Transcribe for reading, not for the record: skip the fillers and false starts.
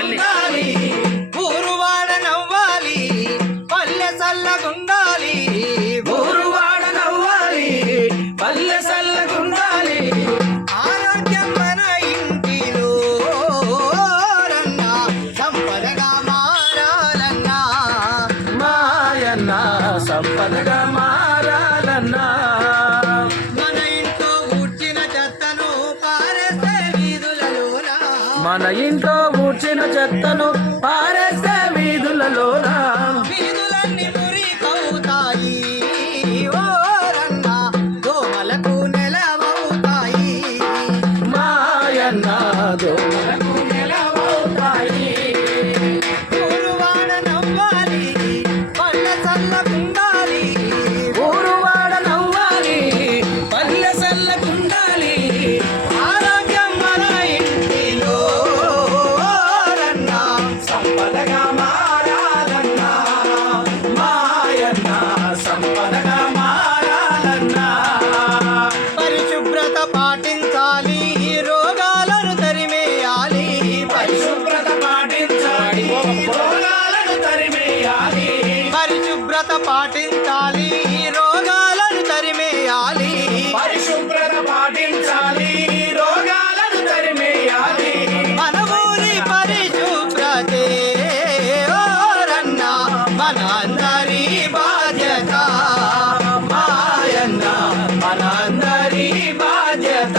సల్లగుండాలి, ఊరువాడ నవ్వాలి, పల్లె సల్లగుండాలి, ఊరువాడ నవ్వాలి, పల్లె సల్లగుండాలి. ఆరోగ్యం మన ఇంటిలో రన్నా, సంపదగా మారాలన్నా, మాయన్న సంపదగా మారాలన్నా. మన ఇంట్లో ఊడ్చిన చెత్తను పారేస్తే వీధులలోనా, మన ఇంట్లో ఊడ్చిన చెత్తను పారేస్తే వీధులలోన, వీధులన్నీ మురికవుతాయి, ఓరన్నా దోమలకు నెలవవుతాయి, మాయన్న దోమలకు నెలవవుతాయి. ఊరువాడ నవ్వాలి, పల్లె సల్లగుండాలి, ఊరువాడ నవ్వాలి, పల్లె సల్లగుండాలి. ఆరోగ్యం మన ఇంటిలో రన్నా, సంపదగా మారాలన్నా, మాయన్న సంపదగా మారాలన్నా. పరిశుభ్రత పాటించాలి, రోగాలను తరిమేయాలి, పరిశుభ్రత పాటించాలి, రోగాలను తరిమేయాలి, పరిశుభ్రత పాటించాలి, రోగాలను తరిమేయాలి, పరిశుభ్రత పాటించాలి, రోగాలను తరిమేయాలి. మన ఊరి పరిశుభ్రతే ఓరన్నా మన అందరి బాధ్యత, మాయన్న మన అందరి బాధ్యత.